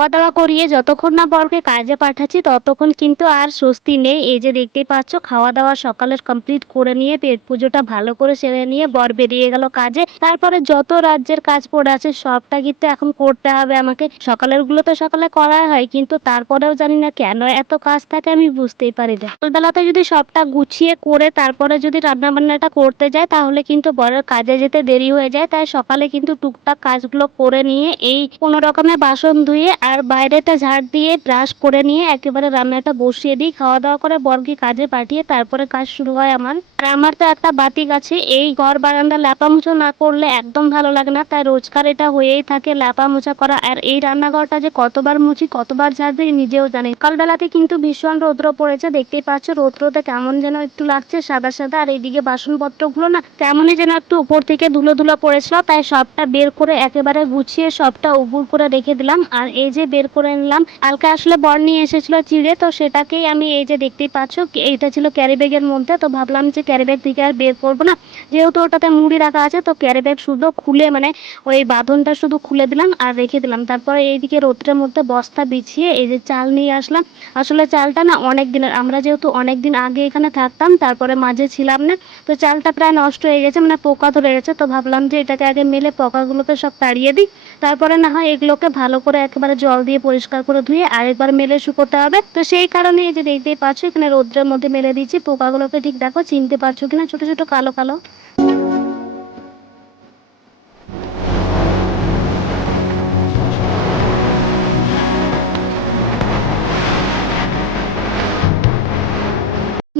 খাওয়া দাওয়া করিয়ে যতক্ষণ না বরকে কাজে পাঠাচ্ছি, ততক্ষণ কিন্তু আর স্বস্তি নেই। এই যে দেখতেই পাচ্ছ খাওয়া দাওয়া সকালের কমপ্লিট করে নিয়ে পেট পুজোটা ভালো করে সেরে নিয়ে বর বেরিয়ে গেল কাজে। তারপরে যত রাজ্যের কাজ পড়ে আছে, সবটা কিন্তু এখন করতে হবে আমাকে। সকালেরগুলো তো সকালে করা হয়, কিন্তু তারপরেও জানি না কেন এত কাজ থাকে, আমি বুঝতেই পারি না। সকালবেলাতে যদি সবটা গুছিয়ে করে তারপরে যদি রান্না বান্নাটা করতে যায়, তাহলে কিন্তু বরের কাজে যেতে দেরি হয়ে যায়। তাই সকালে কিন্তু টুকটাক কাজগুলো করে নিয়ে এই কোনো রকমের বাসন ধুয়ে আর বাইরেটা ঝাড় দিয়ে ব্রাশ করে নিয়ে একেবারে রান্নাটা বসিয়ে দিই। খাওয়া দাওয়া করে বরকে কাজে পাঠিয়ে তারপরে কাজ শুরু হয় আমার। আর আমার তো একটা বাতিক আছে, এই ঘর বারান্দা ল্যাপা মুছো না করলে একদম ভালো লাগে না। তাই রোজকার এটা হয়েই থাকে ল্যাপা মোছা করা। আর এই রান্নাঘরটা যে কতবার মুছি, কতবার ঝাড় দিই নিজেও জানি সকালবেলাতে কিন্তু ভীষণ রৌদ্র পড়েছে, দেখতেই পাচ্ছ রৌদ্রতে কেমন যেন একটু লাগছে সাদা সাদা। আর এইদিকে বাসনপত্রগুলো না কেমনই যেন একটু উপর থেকে ধুলো ধুলো পড়েছিল। তাই সবটা বের করে একেবারে গুছিয়ে সবটা উপুর করে রেখে দিলাম। আর এই যে বের করে নিলাম। কালকে আসলে বর নিয়ে এসেছিল চিড়ে, তো সেটাকেই আমি এই যে দেখতেই পাচ্ছ, এইটা ছিল ক্যারি ব্যাগের মধ্যে, তো ভাবলাম যে ক্যারি ব্যাগ থেকে আর বের করব না। যেহেতু ওটাতে মুড়ি রাখা আছে, তো ক্যারি ব্যাগ শুধু খুলে মানে ওই বাঁধনটা শুধু খুলে দিলাম আর রেখে দিলাম। তারপরে এইদিকে রোদ্রের মধ্যে বস্তা বিছিয়ে এই যে চাল নিয়ে আসলাম। আসলে চালটা না অনেক দিনের, আমরা যেহেতু অনেক দিন আগে এখানে থাকতাম, তারপরে মাঝে ছিলাম না, তো চালটা প্রায় নষ্ট হয়ে গেছে মানে পোকা ধরে গেছে, তো ভাবলাম যে এটাকে আগে মেলে পোকাগুলোকে সব তাড়িয়ে দিই। তারপরে না হয় এগুলোকে ভালো করে একেবারে জল দিয়ে পরিষ্কার করে ধুয়ে আরেকবার মেলে শুকোতে হবে। তো সেই কারণে এই যে দেখতেই পাচ্ছ, এখানে রোদ্রের মধ্যে মেলে দিচ্ছি পোকাগুলোকে ঠিক দেখো, চিনতে পারছ কিনা? ছোট ছোট, কালো কালো।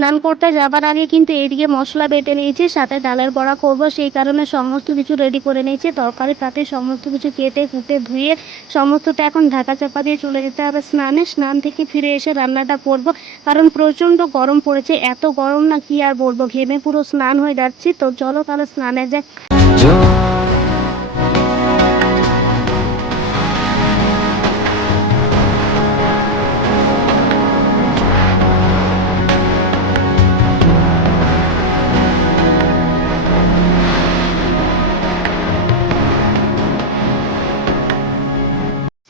স্নান করতে যাবার আগে কিন্তু এইদিকে মশলা বেটে নিয়েছি, সাথে ডালের বড়া করব। সেই কারণে সমস্ত কিছু রেডি করে নিয়েছি। তরকারি সাথে সমস্ত কিছু কেটে কুটে ধুয়ে সমস্তটা এখন ঢাকা চাপা দিয়ে চলে যেতে হবে স্নানে। স্নান থেকে ফিরে এসে রান্নাটা করব। কারণ প্রচণ্ড গরম পড়েছে। এত গরম না কি আর বলব? ঘেমে পুরো স্নান হয়ে যাচ্ছি। তো চলো তাহলে স্নানে যাক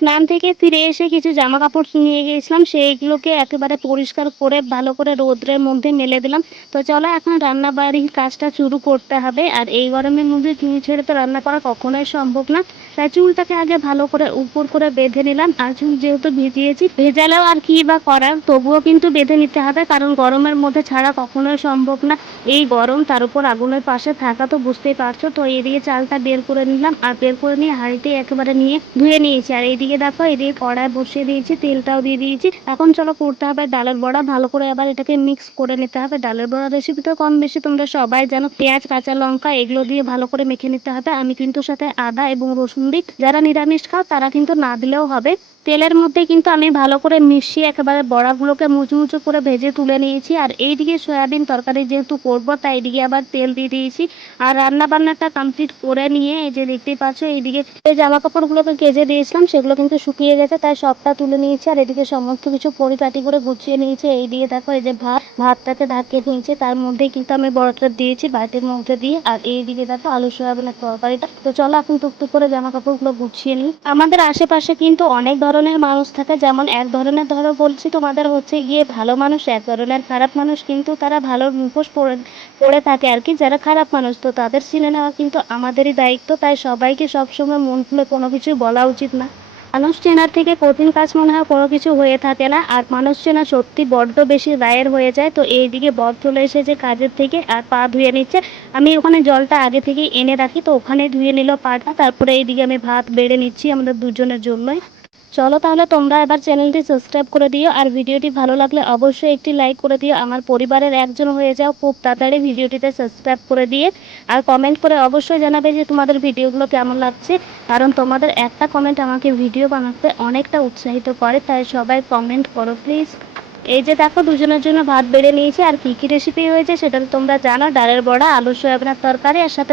স্নান থেকে ফিরে এসে কিছু জামা কাপড় নিয়ে গিয়েছিলাম। সেইগুলোকে একেবারে পরিষ্কার করে, ভালো করে রোদ্রের মধ্যে মেলে দিলাম। তো চলো এখন রান্না বাড়ির কাজটা শুরু করতে হবে। আর এই গরমের মধ্যে চুল ছেড়ে তো রান্না করা কখনোই সম্ভব না। তাই চুলটাকে আগে ভালো করে উপর করে বেঁধে নিলাম। আর চুল যেহেতু ভিজিয়েছি, ভেজালেও আর কি বা করার, তবুও কিন্তু বেঁধে নিতে হবে। কারণ গরমের মধ্যে ছাড়া কখনোই সম্ভব না। এই গরম, তার উপর আগুনের পাশে থাকা তো বুঝতেই পারছ। তো এদিকে চালটা বের করে নিলাম। আর বের করে নিয়ে হাঁড়িতে একেবারে নিয়ে ধুয়ে নিয়েছি। আর এইদিকে দেখো, এদিকে কড়ায় বসিয়ে দিয়েছি, তেলটাও দিয়ে দিয়েছি। এখন চলো করতে হবে ডালের বড়া। ভালো করে আবার এটাকে মিক্স করে নিতে হবে। ডালের বড়া রেসিপি তো কম বেশি তোমরা সবাই জানো। পেঁয়াজ, কাঁচা লঙ্কা, এগুলো দিয়ে ভালো করে মেখে নিতে হবে। আমি কিন্তু সাথে আদা এবং রসুন দিই যারা নিরামিষ খাও, তারা কিন্তু না দিলেও হবে। তেলের মধ্যে কিন্তু আমি ভালো করে মিশিয়ে একেবারে বড়াগুলোকে মুচমুচো করে ভেজে তুলে নিয়েছি। আর এইদিকে সয়াবিন তরকারি যেহেতু করব, তাই এইদিকে আবার তেল দিয়ে দিয়েছি। আর রান্না বান্নাটা কমপ্লিট করে নিয়ে এই যে দেখতেই পাচ্ছ, এইদিকে এই জামা কাপড়গুলোকে কেজে দিয়েছিলাম, সেগুলো কিন্তু শুকিয়ে গেছে, তাই সবটা তুলে নিয়েছি। আর এদিকে সমস্ত কিছু পরিপাটি করে গুছিয়ে নিয়েছি। এই দিয়ে দেখো, এই যে ভাত, ভাতটাকে ঢাকিয়ে নিয়েছি। তার মধ্যেই কিন্তু আমি বড়টা দিয়েছি বাটির মধ্যে দিয়ে। আর এইদিকে দেখো, আলু সয়াবিনের তরকারিটা। তো চলো, এখন টুকটুক করে জামা কাপড়গুলো গুছিয়ে নিই। আমাদের আশেপাশে কিন্তু অনেক ধরনের মানুষ থাকে, যেমন এক ধরনের ধরো বলছি তোমাদের হচ্ছে গিয়ে ভালো মানুষ, এক ধরনের খারাপ মানুষ কিন্তু তারা ভালো মুখোশ পড়ে পড়ে থাকে আর কি। যারা খারাপ মানুষ, তো তাদের চিনে নেওয়া কিন্তু আমাদেরই দায়িত্ব, তাই সবাইকে সবসময় মন খুলে কোনো কিছু বলা উচিত না। মানুষ চেনার থেকে কঠিন কাজ মনে হয় কোনো কিছু হয়ে থাকে না, আর মানুষ চেনা সত্যি বড্ড বেশি রায়ের হয়ে যায়। তো এইদিকে বর চলে এসেছে কাজের থেকে, আর পা ধুয়ে নিচ্ছে। আমি ওখানে জলটা আগে থেকে এনে রাখি, তো ওখানে ধুয়ে নিল পাটা, তারপরে এইদিকে আমি ভাত বেড়ে নিচ্ছি আমাদের দুজনের জন্যই। চলো তাহলে তোমরা এবার চ্যানেলটি সাবস্ক্রাইব করে দিও, আর ভিডিওটি ভালো লাগলে অবশ্যই একটি লাইক করে দিও। আমার পরিবারের একজন হয়ে যাও, খুব তাড়াতাড়ি ভিডিওটিতে সাবস্ক্রাইব করে দিয়ে, আর কমেন্ট করে অবশ্যই জানাবে যে তোমাদের ভিডিওগুলো কেমন লাগছে। কারণ তোমাদের একটা কমেন্ট আমাকে ভিডিও বানাতে অনেকটা উৎসাহিত করে, তাই সবাই কমেন্ট করো প্লিজ এই যে দেখো, দুজনের জন্য ভাত বেড়ে নিয়েছি, আর কী কী রেসিপি হয়েছে সেটা তোমরা জানো, ডালের বড়া আলু সয়াবিনের তরকারি, আর সাথে